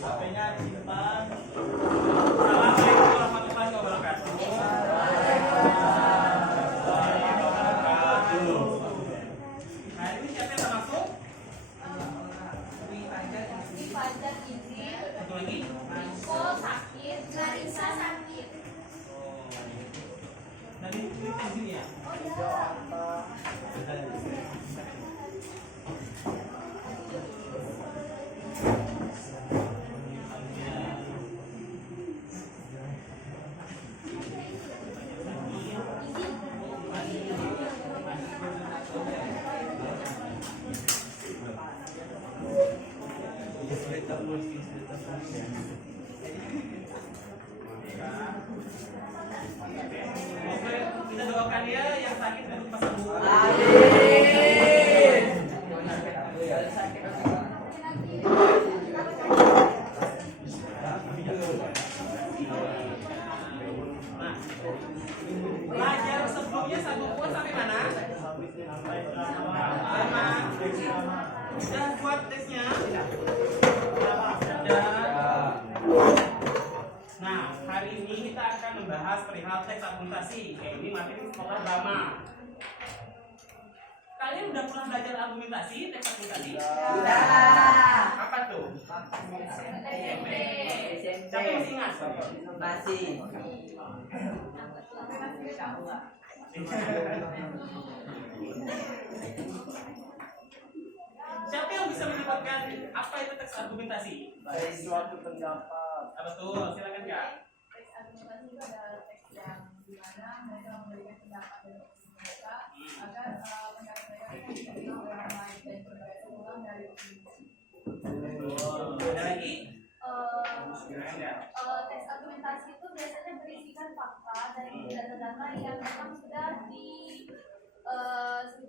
HP-nya di depan. Assalamualaikum warahmatullahi wabarakatuh. Nah, ini siapa yang masuk? Fajar izin. Satu lagi. Riko sakit. Larissa sakit. Nah, ini di sini ya. Oh ya. Oke, kita doakan ya yang sakit untuk pasang buku. Nah, pelajar sebelumnya satu buat sampai mana? Sudah buat tesnya? Sudah. Nah, hari ini kita akan membahas perihal teks argumentasi. Ini materi sekolah drama. Kalian udah pernah belajar argumentasi, teks argumentasi? Sudah. Apa tuh? SMP. Siapa yang masih ingat? Masih. Siapa yang bisa menyebutkan apa itu teks argumentasi? Dari suatu pendapat. Apa tuh? Silakan Kak. Teks argumentasi itu adalah teks yang dimana mereka memberikan pendapat dan opini mereka agar pendapat mereka itu diterima oleh orang lain dan berbeda ulang dari opini. Ada lagi? Teks argumentasi itu biasanya berisikan fakta dari data-data yang memang sudah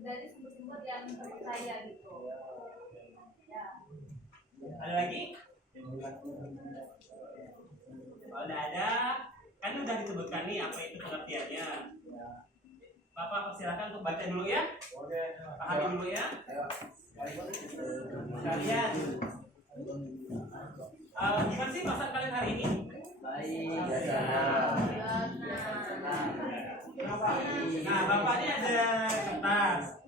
dari sumber-sumber yang terpercaya gitu. Ya. Ada lagi? Kalau udah ada, kan udah disebutkan nih apa itu pengertiannya. Bapak silakan untuk baca dulu ya. Pahami dulu ya. Kalian gimana sih perasaan kalian hari ini? Baik. Nah, bapaknya ada kertas.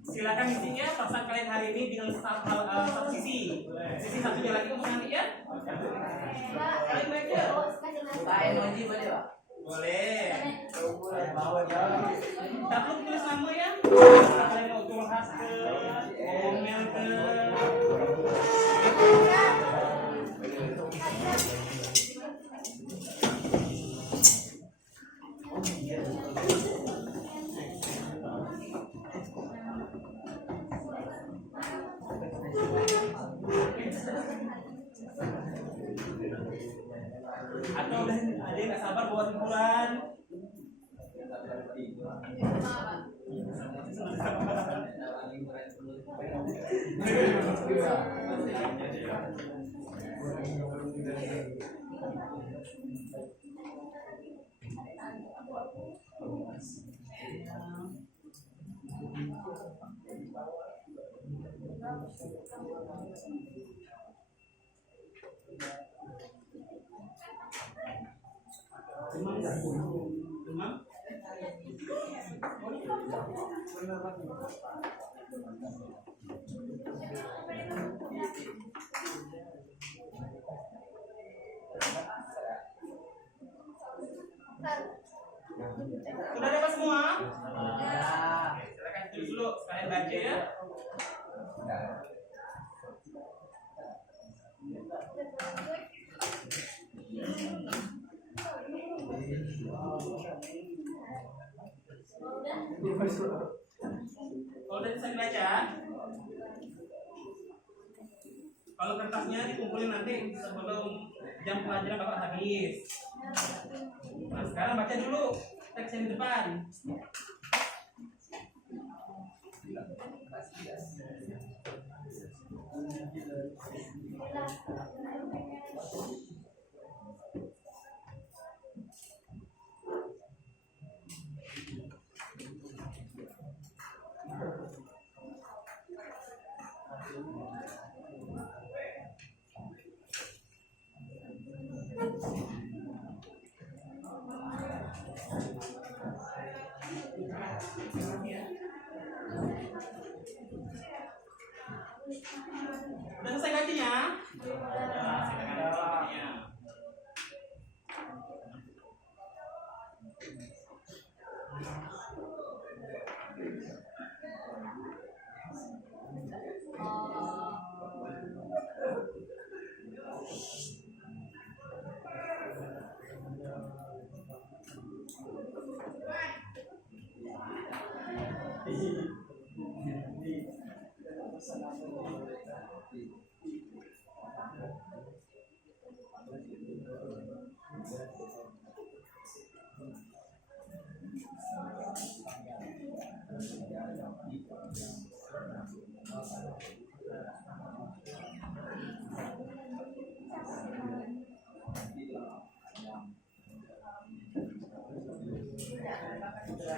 Silakan isinya perasaan kalian hari ini dengan satu sisi. Sisi satunya lagi untuk nanti ya. Kalian baca. Pak emoji boleh Pak? Boleh. Tak perlu tulis nama ya. Kalian mau curhat ke, ngomel ke. Atau udah ada yang nggak sabar buat hiburan? Demam? Sudah dapat semua? Oke, silakan tulis dulu, sekalian baca ya. Kalau udah bisa dibaca, kalau kertasnya dikumpulin nanti sebelum jam pelajaran bakal habis. Nah, sekarang baca dulu teks yang di depan.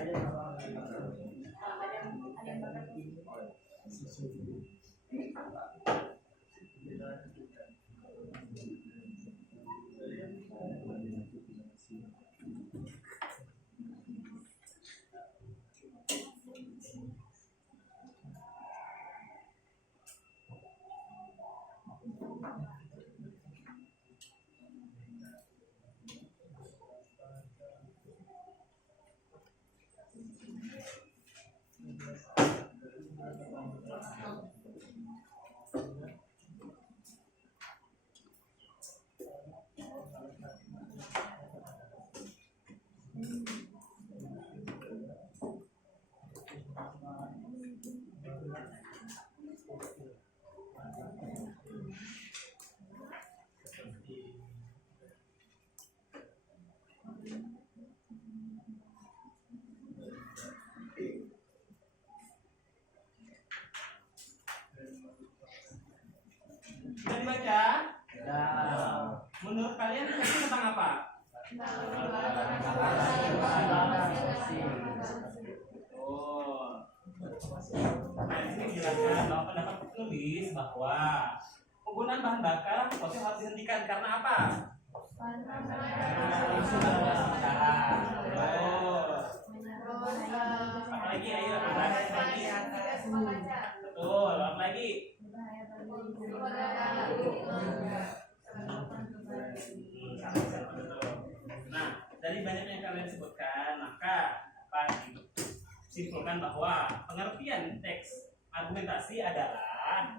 yang bakat. Sudah dibaca? Ya. Menurut kalian teksnya tentang apa? Oh. Nah, di sini dijelaskan bahwa pendapat penulis bahwa penggunaan bahan bakar fosil harus dihentikan karena apa? Apalagi ayo lagi. Betul, apalagi. Nah, dari banyak yang kalian sebutkan, maka simpulkan bahwa pengertian teks argumentasi adalah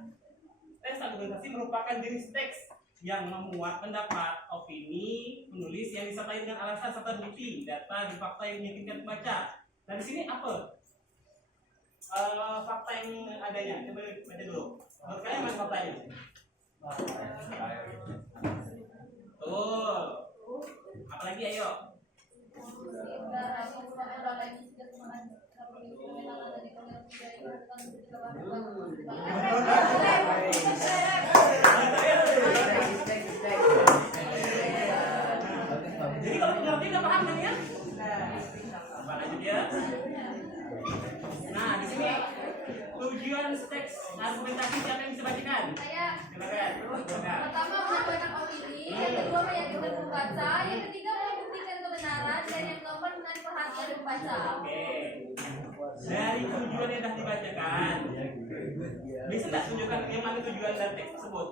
teks argumentasi merupakan jenis teks yang memuat pendapat, opini, penulis yang disertai dengan alasan serta bukti, data, dan fakta yang meyakinkan pembaca. Nah, di sini apa? Fakta yang adanya, coba baca dulu. Menurut kalian mana faktanya? Tuh. Apalagi ayo. Jadi kalau pengerti nggak paham kan ya? Apa lanjut ya? Nah, di sini tujuan teks argumentasi siapa yang bisa bacakan? Saya. Silakan. Pertama menyampaikan opini, yang kedua meyakinkan pembaca, yang ketiga membuktikan kebenaran, dan yang keempat menarik perhatian pembaca. Oke. Dari tujuan yang sudah dibacakan, bisa nggak tunjukkan yang mana tujuan dari teks tersebut?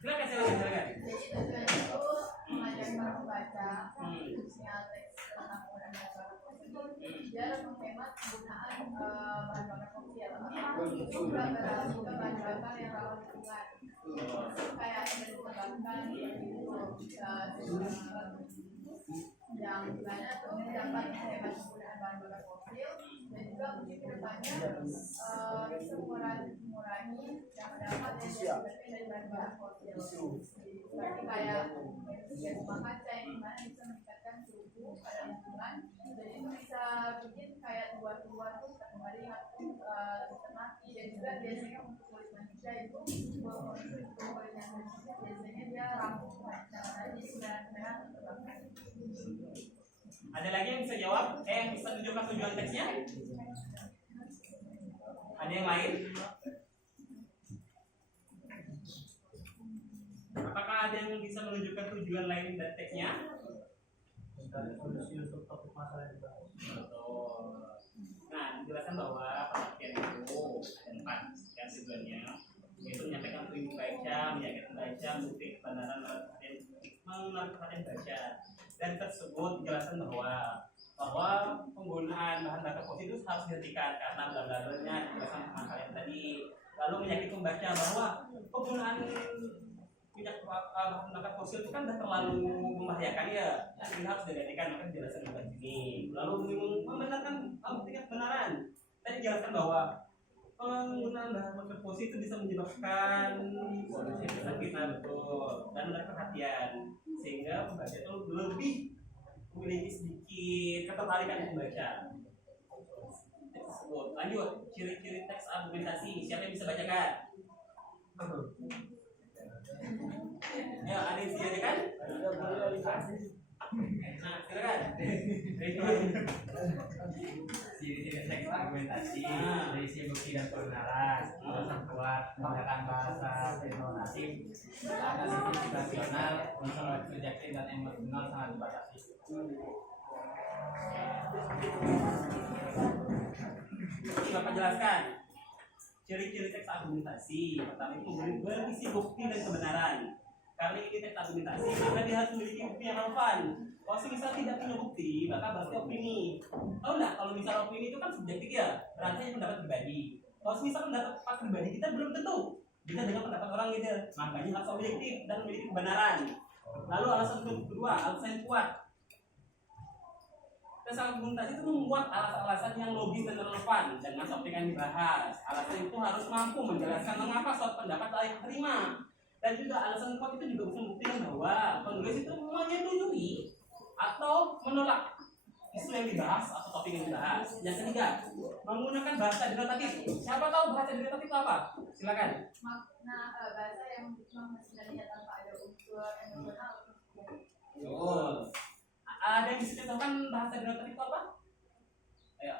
Silakan, silakan. Jadi tujuan itu mengajarkan pembaca khususnya teks tentang penggunaan bahan bakar fosil biar menghemat penggunaan bahan bakar fosil. Juga juga bahan bakar yang ramah lingkungan. Kayak yang ditambahkan yang dimana tuh dapat menghemat penggunaan bahan bakar fosil dan juga mungkin kedepannya bisa mengurangi yang dapat yang berbeda dari bahan bakar fosil. Seperti kayak gas rumah kaca yang dimana bisa meningkatkan suhu pada lingkungan, jadi itu bisa bikin kayak luar tuh kembali bisa mati. Dan juga biasanya untuk kulit manusia itu kulit yang bersih biasanya dia rapuh, jadi sebenarnya terbakar. Ada lagi yang bisa jawab? Yang bisa tunjukkan tujuan teksnya? Ada yang lain? Apakah ada yang bisa menunjukkan tujuan lain dari teksnya? Nah, dijelaskan bahwa pengertian itu ada 4 yang tujuannya, yaitu menyampaikan ilmu baca, meyakinkan baca, bukti kebenaran, menarik perhatian baca. Dan tersebut dijelaskan bahwa penggunaan bahan bakar fosil itu harus dihentikan karena bla-bla-nya dijelaskan sama kalian tadi. Lalu meyakinkan pembaca bahwa penggunaan minyak bahan bakar fosil itu kan sudah terlalu membahayakan ya, jadi harus dihentikan, maka dijelaskan di sini. Lalu membenarkan membuktikan kebenaran. Tadi dijelaskan bahwa penggunaan bahan bakar fosil itu bisa menyebabkan polusi kita betul dan menarik perhatian, sehingga pembaca itu lebih memiliki sedikit ketertarikan membaca teks tersebut. Lanjut, ciri-ciri teks argumentasi, siapa yang bisa bacakan? Ayo, ada yang siap kan? Nah, silakan. Ciri-ciri teks argumentasi, berisi bukti dan kebenaran, alasan kuat, menggunakan bahasa denotatif, analisis situasional, unsur subjektif dan emosional sangat dibatasi. Ini Bapak jelaskan. Ciri-ciri teks argumentasi. Pertama itu berisi bukti dan kebenaran. Karena ini teks argumentasi, maka dia harus memiliki bukti yang relevan. Kalau misal tidak punya bukti, maka berarti opini. Tahu nggak? Kalau misal opini itu kan subjektif ya, berarti pendapat pribadi. Kalau misal pendapat pribadi kita belum tentu bisa dengan pendapat orang gitu. Makanya harus objektif dan memiliki kebenaran. Lalu alasan kedua, alasan yang kuat. Tes argumentasi itu membuat alasan-alasan yang logis dan relevan dengan topik yang dibahas. Alasan itu harus mampu menjelaskan mengapa suatu pendapat layak terima. Dan juga alasan kuat itu juga bisa membuktikan bahwa penulis itu menyetujui atau menolak isu yang dibahas atau topik yang dibahas. Yang ketiga, menggunakan bahasa denotatif. Siapa tahu bahasa denotatif itu apa? Silakan. Makna bahasa yang sebenarnya tanpa ada unsur emosional. Betul. Ada yang bisa dicontohkan bahasa denotatif itu apa? Ayo.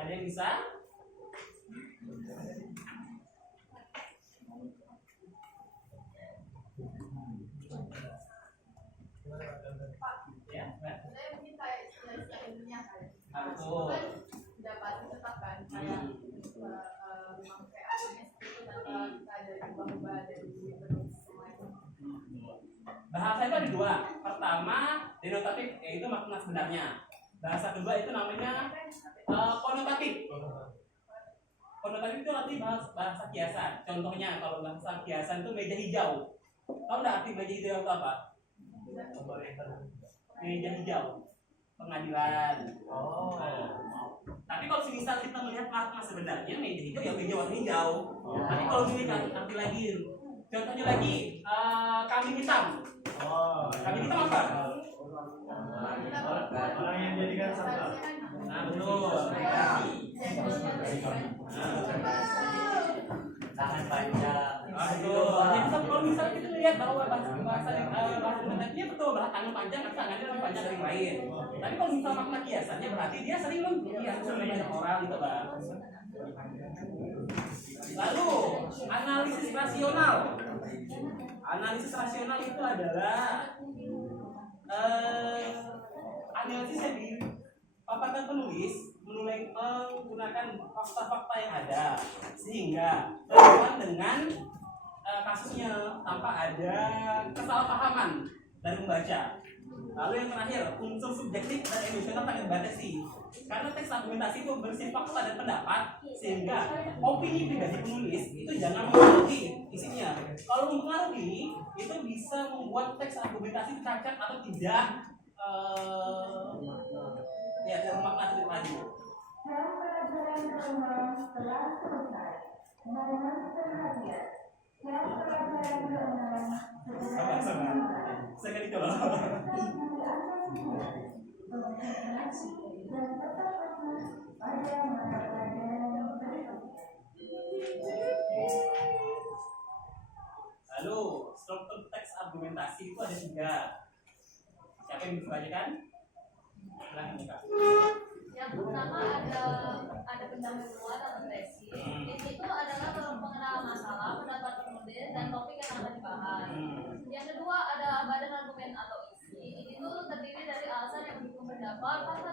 Ada yang bisa? Ya, Mbak. Saya mungkin kayak istilah-istilah ilmiah kan. Betul. Kan dapat ditetapkan kayak memakai artinya seperti itu tanpa kita ada ubah-ubah dari penulis semuanya. Bahasa itu ada dua. Pertama, denotatif, yaitu makna sebenarnya. Bahasa kedua itu namanya konotatif. Konotatif itu arti bahasa kiasan. Contohnya kalau bahasa kiasan itu meja hijau. Tahu nggak arti meja hijau itu apa? Meja hijau, pengadilan. Tapi kalau misal kita melihat makna sebenarnya meja hijau ya meja warna hijau. Tapi kalau ini kan arti lagi. Contohnya lagi kambing hitam. Kambing hitam apa? Orang yang jadikan sampah. Nah betul. Tangan panjang. Betul. Jadi kalau misalnya kita lihat bahwa bahasa denotatifnya betul, bahasa tangan panjang atau tangannya lebih panjang dari yang lain. Tapi kalau misal makna kiasannya berarti dia sering melihat banyak orang gitu bang. Lalu analisis rasional. Analisis rasional itu adalah analisis yang dipaparkan penulis menggunakan fakta-fakta yang ada sehingga relevan dengan kasusnya tanpa ada kesalahpahaman dari pembaca. Lalu yang terakhir, unsur subjektif dan emosional tak dibatasi. Karena teks argumentasi itu bersifat fakta dan pendapat, sehingga opini pribadi penulis itu jangan mempengaruhi isinya. Kalau mempengaruhi, itu bisa membuat teks argumentasi cacat atau tidak tidak bermakna lebih lagi. Sekali kalau lalu struktur teks argumentasi itu ada 3. Siapa yang bisa bacakan? Silahkan buka. Yang pertama ada pendahuluan atau tesis. Itu adalah pengenalan masalah, pendapat penulis dan topik yang akan dibahas. Yang kedua ada badan argumen atau isi. Itu terdiri dari alasan yang mendukung pendapat, fakta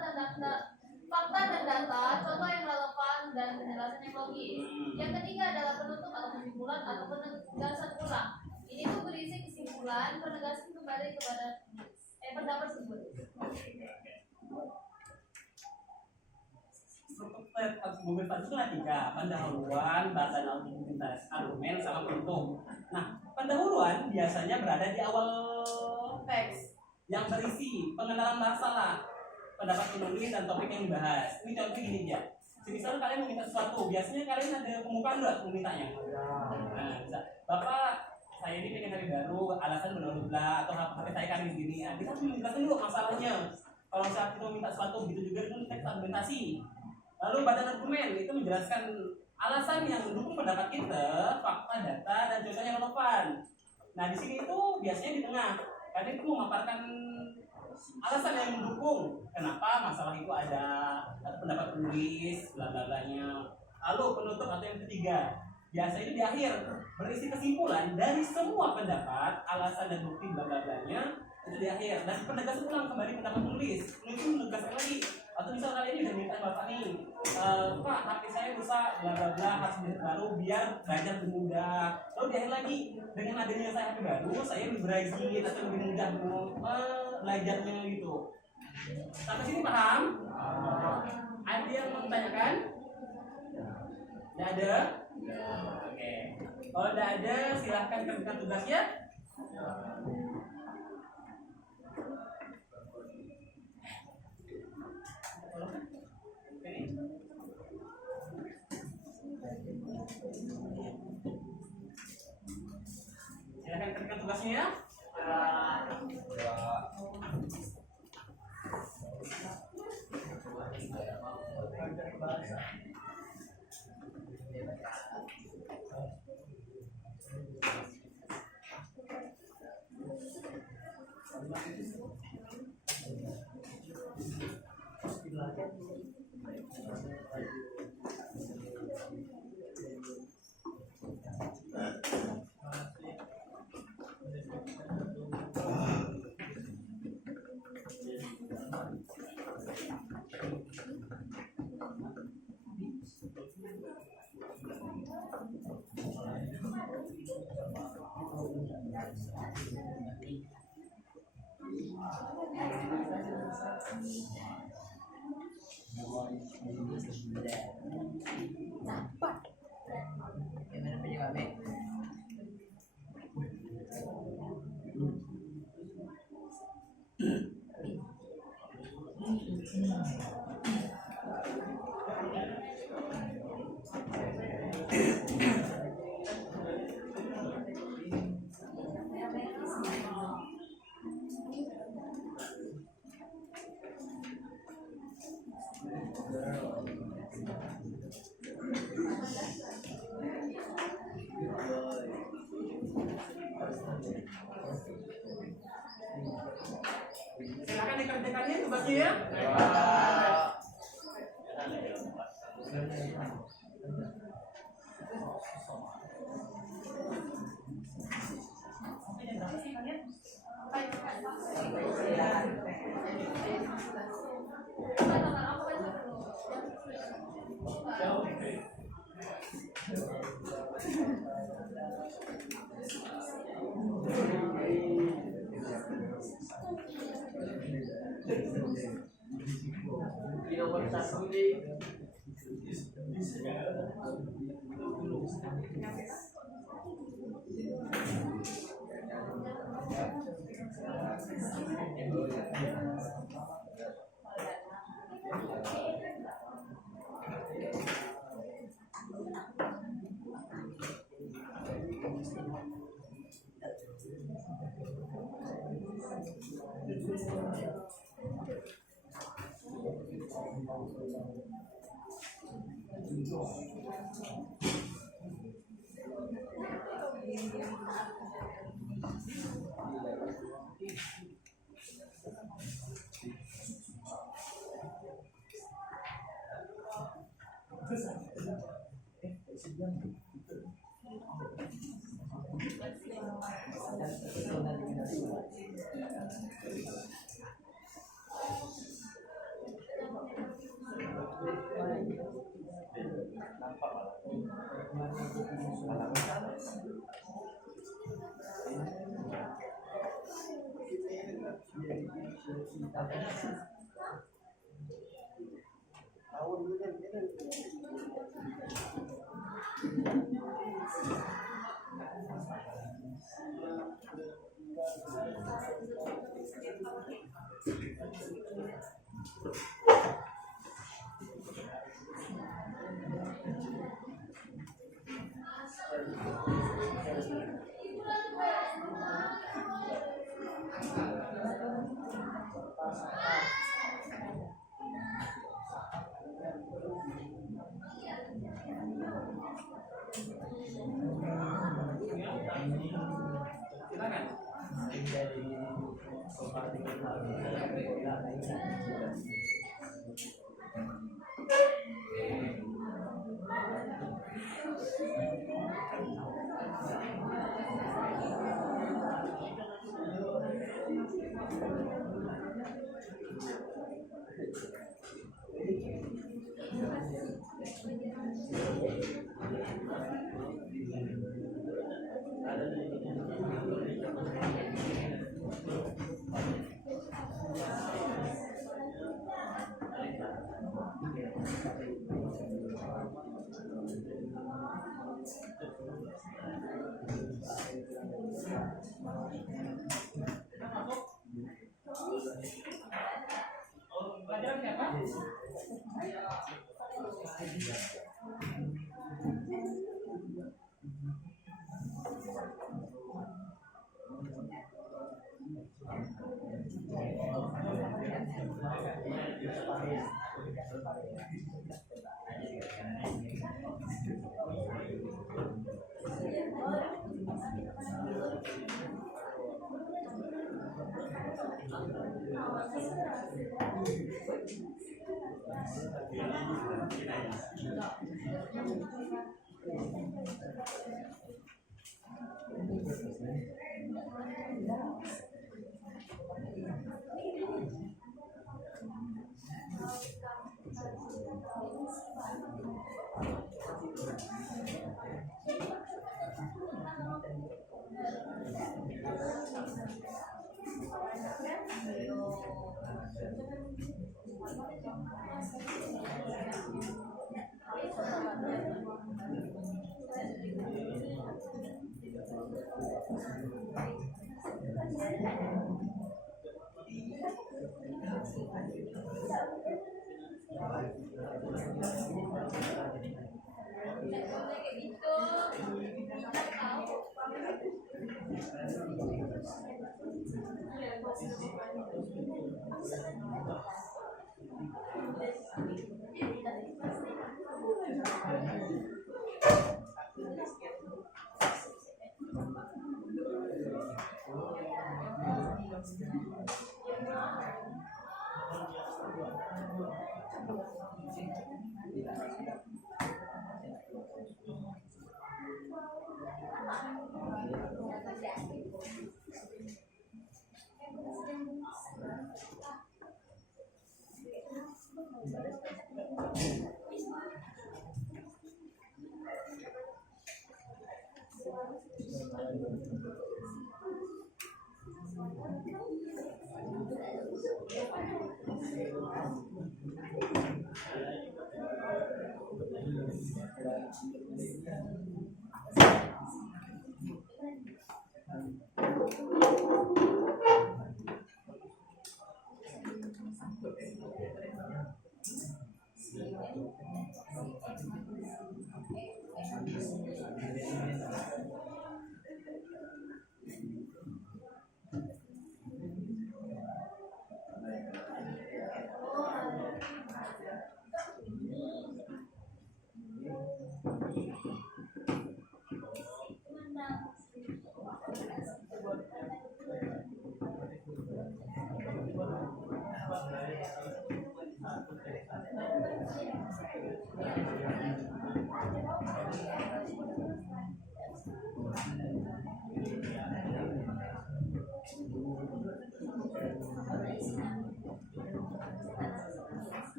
dan data, contoh yang relevan dan penjelasan yang logis. Yang ketiga adalah penutup atau kesimpulan atau penegasan ulang. Ini tuh berisi kesimpulan, penegasan kembali kepada pendapat tersebut. Struktur argumentasi itu ada 3, pendahuluan, badan argumen, sama penutup. Nah, pendahuluan biasanya berada di awal teks yang berisi pengenalan masalah, pendapat penulis dan topik yang dibahas. Ini contoh gini ya. Misalnya kalian meminta sesuatu, biasanya kalian ada pembukaan nggak memintanya? Nah, bisa. Bapak saya ini pengen hari baru, alasan bla atau HP saya kan gini. Nah, kita harus menjelaskan dulu masalahnya. Kalau saat kita minta sesuatu begitu juga itu teks argumentasi. Lalu badan argumen itu menjelaskan alasan yang mendukung pendapat kita, fakta, data, dan contoh yang relevan. Nah di sini itu biasanya di tengah, karena itu memaparkan alasan yang mendukung kenapa masalah itu ada, atau pendapat penulis, bla bla blanya. Lalu penutup atau yang ketiga, biasanya itu di akhir berisi kesimpulan dari semua pendapat, alasan dan bukti bla bla blanya itu di akhir, dan penegasan ulang kembali pendapat penulis. Penulis itu menegaskan lagi, atau misal kali ini udah minta bapak nih, Pak HP saya rusak bla bla bla, harus beli baru biar belajar lebih mudah. Lalu di akhir lagi, dengan adanya saya HP baru, saya lebih rajin atau lebih mudah belajarnya gitu. Sampai sini paham? Ada yang mau ditanyakan? Tidak ada? Oke. Kalau tidak ada, silahkan kerjakan tugasnya. Silahkan kerjakan tugasnya ya. Gimana punya kami? Silahkan dikerjakannya tugasnya ya. Nomor satu ini. Pelajaran siapa?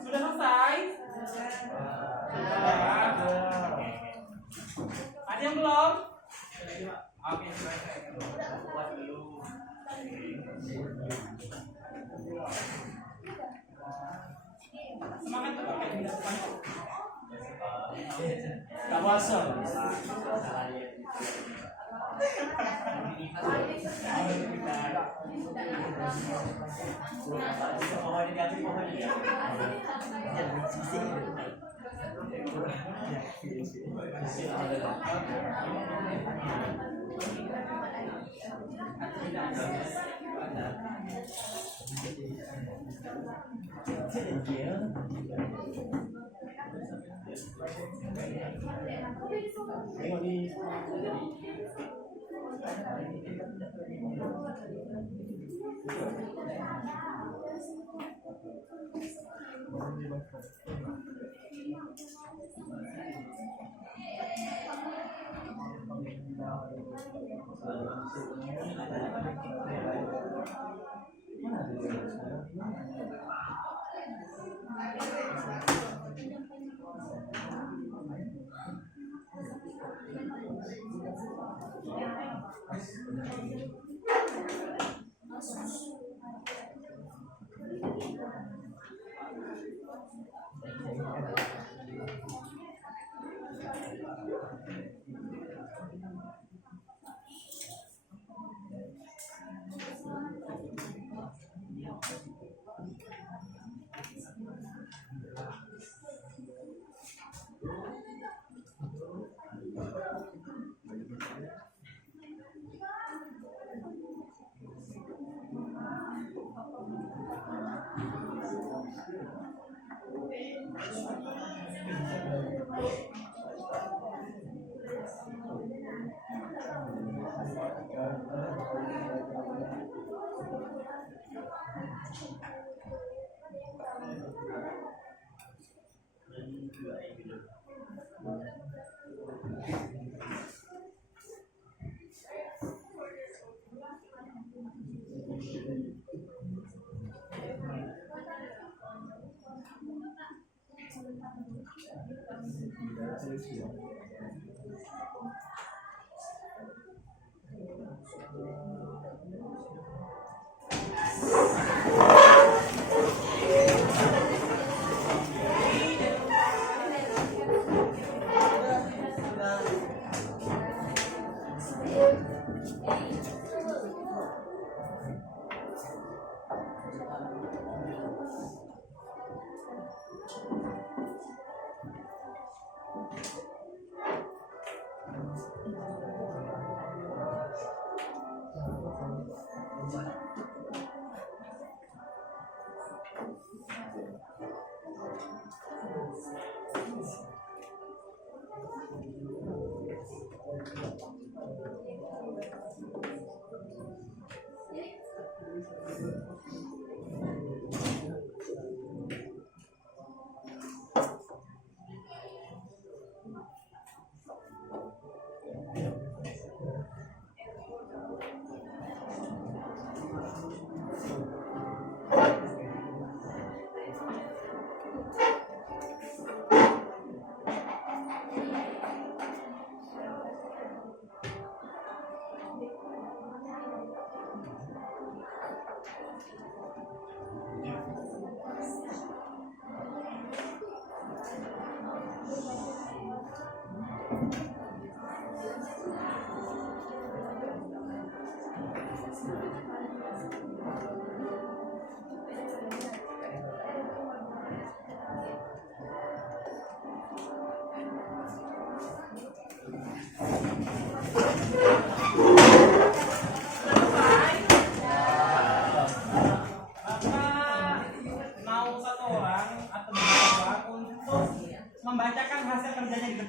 Sudah selesai? Ada yang belum? Oke, buat dulu. Semangat tuh pakai di depan. Gak masuk.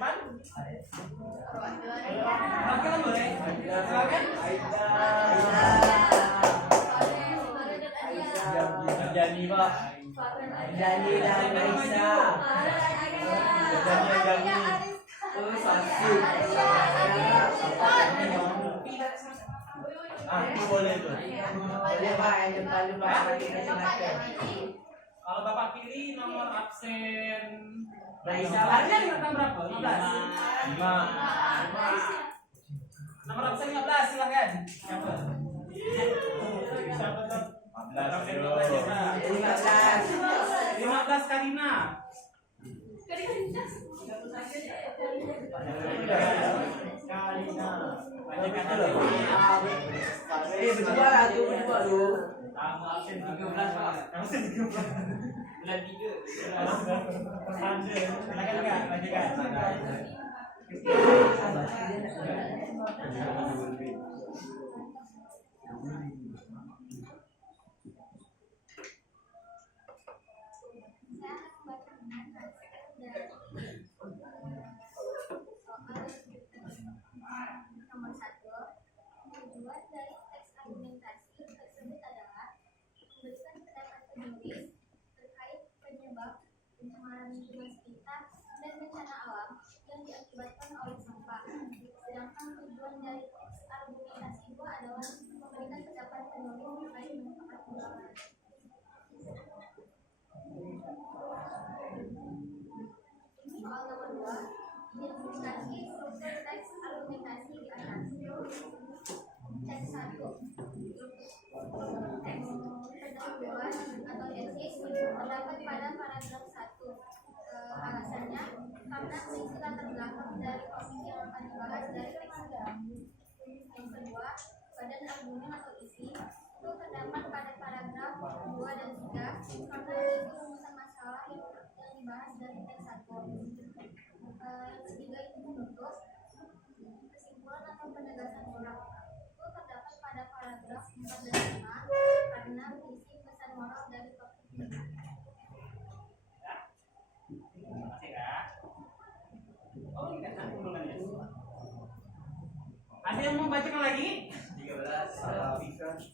depan. Perwakilan. Perwakilan boleh. Silakan. Jadi Pak. Jadi dan Raisa. Terus asik. Aku boleh tuh. Boleh Pak, yang depan Kalau Bapak pilih nomor absen Raisa. Kalian angkatan berapa? 15. 5. Nomor absen 15 silakan. Siapa? Absen 15 ya, Kak. 15 Karina. Berdua tuh, berdua lu. Kamu absen 13 Pak. Absen 13. Bulan 3. Silakan Kak, lanjutkan. Nomor 1, tujuan dari teks argumentasi tersebut adalah memberikan pendapat penulis terkait penyebab pencemaran lingkungan sekitar dan bencana alam yang diakibatkan oleh sampah. Sedangkan tujuan dari teks argumentasi itu adalah memberikan pendapat penulis terkait dampak perkembangan. Soal nomor 2, identifikasi struktur teks argumentasi di atas. Teks 1, teks pendahuluan atau tesis terdapat pada paragraf 1. Alasannya karena isi latar belakang dari topik yang akan dibahas dari teks. Yang kedua, badan argumen atau isi itu terdapat pada paragraf 2 dan 3 karena itu rumusan masalah yang dibahas dari teks 1. Yang ketiga itu menutup kesimpulan atau penegasan moral itu terdapat pada paragraf 4 dan 5 karena berisi pesan moral dari topik ini. Terima kasih Kak. Oh ini kan ulangannya. Ada yang mau bacakan lagi? 13.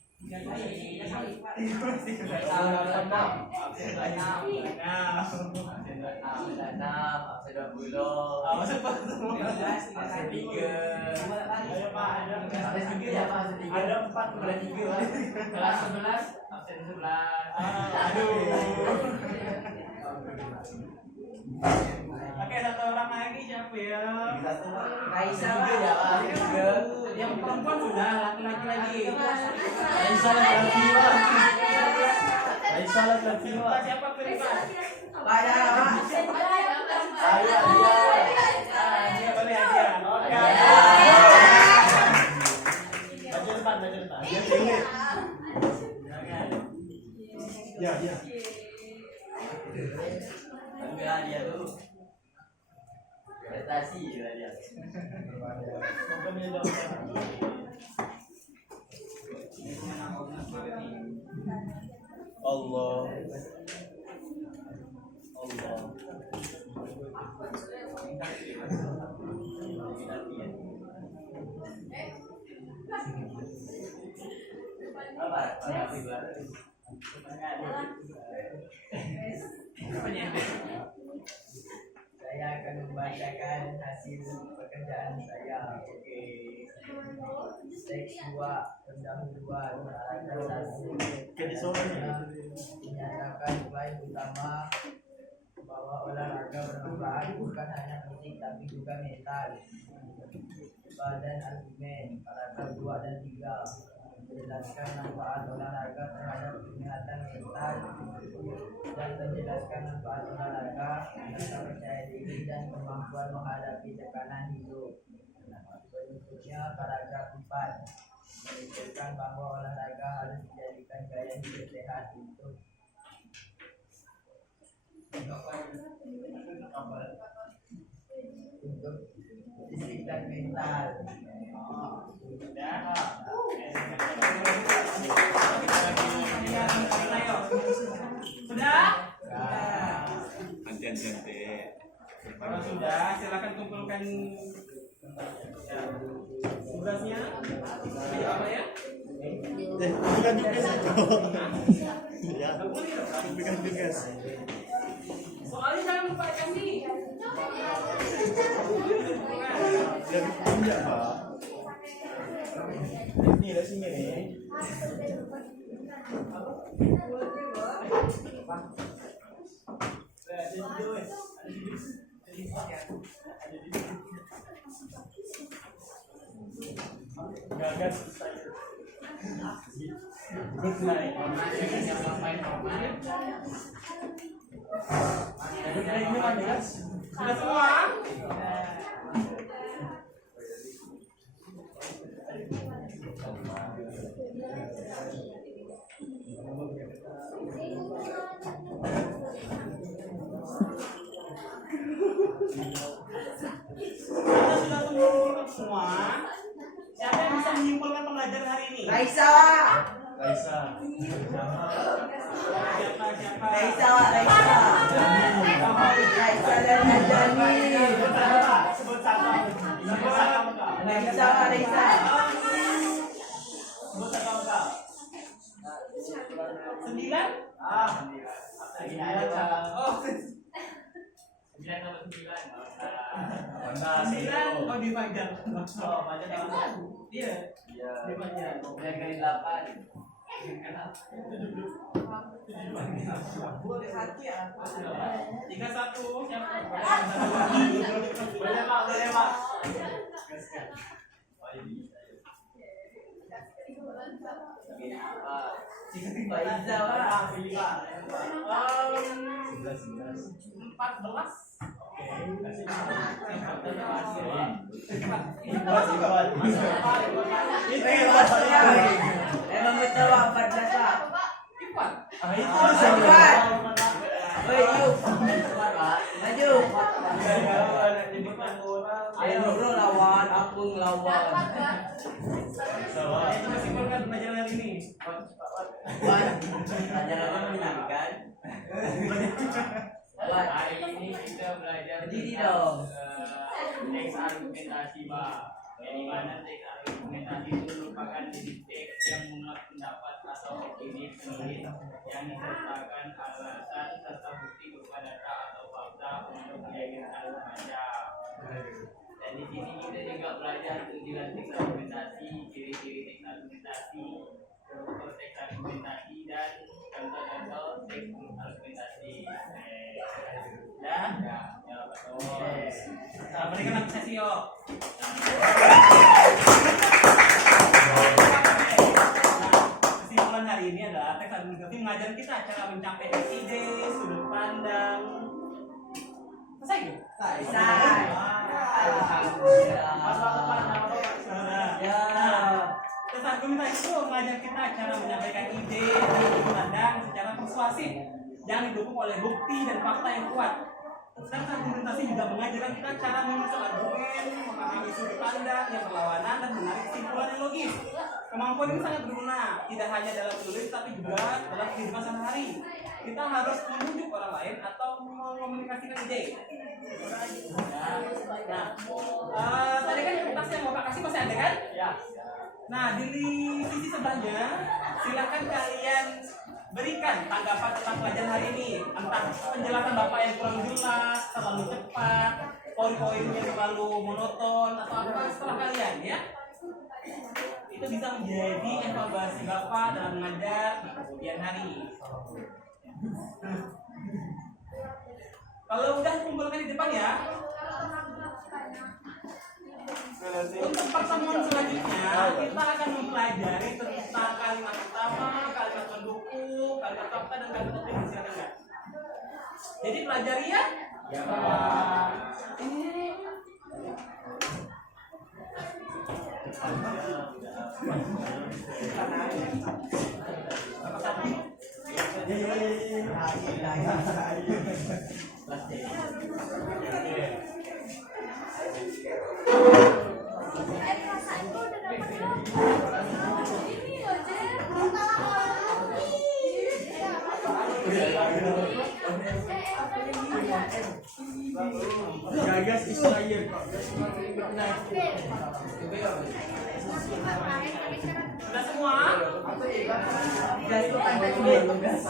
Kelas 11 absen 11. Oke, satu orang lagi siapa ya? Raisa ya Pak. Yang perempuan sudah, laki-laki lagi. Raisa lagi Pak. Raisa lagi Pak. Siapa pilih Pak? Pak ya Pak. Saya Dia boleh aja. Oke. Baju depan, baju depan. Ya. Enggak dia tuh. Prestasi dia. Allah. Apa? Saya akan membacakan hasil pekerjaan saya. Oke. Teks 2 pendahuluan paragraf 1 menyatakan poin utama bahwa olahraga bermanfaat bukan hanya fisik tapi juga mental. Badan argumen paragraf 2 dan 3 menjelaskan manfaat olahraga terhadap kesehatan mental dan menjelaskan manfaat olahraga rasa percaya diri dan kemampuan menghadapi tekanan hidup. Berikutnya paragraf 4 menunjukkan bahwa olahraga harus dijadikan gaya hidup sehat untuk fisik dan mental. Sudah? Nah, Gantian-gantian. Kalau sudah, silakan kumpulkan tugasnya. Ini apa ya? Bukan tugas itu. Ya, bukan tugas. Soalnya jangan lupa kami. Lebih punya Pak. Ini lah sini nih. Gagal saya. Good night. Sudah semua? Kita sudah menyimpulkan semua. Siapa yang bisa menyimpulkan pembelajaran hari ini? Raisa. Raisa. Siapa? Raisa dan Najani. Sebut satu. Sebut satu. Raisa. Sebut satu angka. 9? Ah, 9. Oh. 9 tambah 9. 9. Oh, dipanjang. Oh, panjang apa? Iya. Iya. Dipanjang. Dan kali 8. Boleh hati ya. 31 siapa? Boleh Mak. Raisa. 14. Emang betul Pak 14 Pak. Ipan. Itu Sempat. Woi, yuk. Maju. Ayo bro lawan, aku ngelawan. Itu kesimpulan pelajaran hari ini. Wan, pelajarannya menyenangkan. Wan, Hari ini kita belajar berdiri dong. teks argumentasi, Pak. Di mana teks argumentasi itu merupakan jenis teks yang memuat pendapat atau opini penulis yang disertakan alasan serta bukti berupa data atau fakta untuk meyakinkan remaja. Dan di sini kita juga belajar tujuan teks argumentasi, ciri-ciri teks argumentasi, struktur teks argumentasi, dan contoh-contoh teks argumentasi. Ya, betul. Nah, berikan apresiasi yuk. Kesimpulan hari ini adalah teks argumentasi mengajar kita cara mencapai ide, sudut pandang. Selesai ya? Selesai. Ya. Teks argumentasi itu mengajar kita cara menyampaikan ide dan sudut pandang secara persuasif yang didukung oleh bukti dan fakta yang kuat. Teks argumentasi juga mengajarkan kita cara menyusun argumen, memahami sudut pandang yang berlawanan dan menarik kesimpulan yang logis. Kemampuan ini sangat berguna, tidak hanya dalam tulis tapi juga dalam kehidupan sehari-hari. Kita harus menunjuk orang lain atau mengomunikasikan ide. Nah, tadi kan kertas yang Bapak kasih masih ada kan? Ya. Nah, di sisi sebelahnya, silakan kalian berikan tanggapan tentang pelajaran hari ini. Entah penjelasan Bapak yang kurang jelas, terlalu cepat, poin-poinnya terlalu monoton, atau apa setelah kalian ya. Itu bisa menjadi evaluasi Bapak dalam mengajar di kemudian hari. Kalau udah kumpulkan di depan ya. Untuk pertemuan selanjutnya kita akan mempelajari tentang kalimat utama, kalimat pendukung, kalimat fakta dan kalimat opini. Silakan ya. Jadi pelajari ya. Ya. Perasaanku udah dapat belum? Ini loh, Jer. Gagas is fire. Sudah semua? Gas tuh kan dulu gas.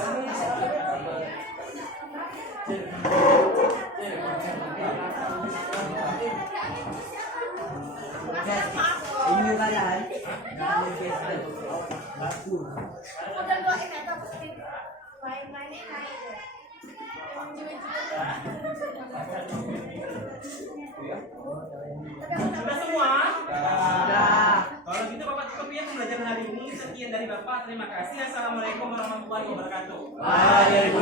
Ini kalian. Udah doain ya, tapi main-mainnya naik ya. Sudah semua? Sudah. Kalau gitu Bapak cukup ya pembelajaran hari ini. Sekian dari Bapak. Terima kasih. Assalamualaikum warahmatullahi wabarakatuh. Waalaikumsalam.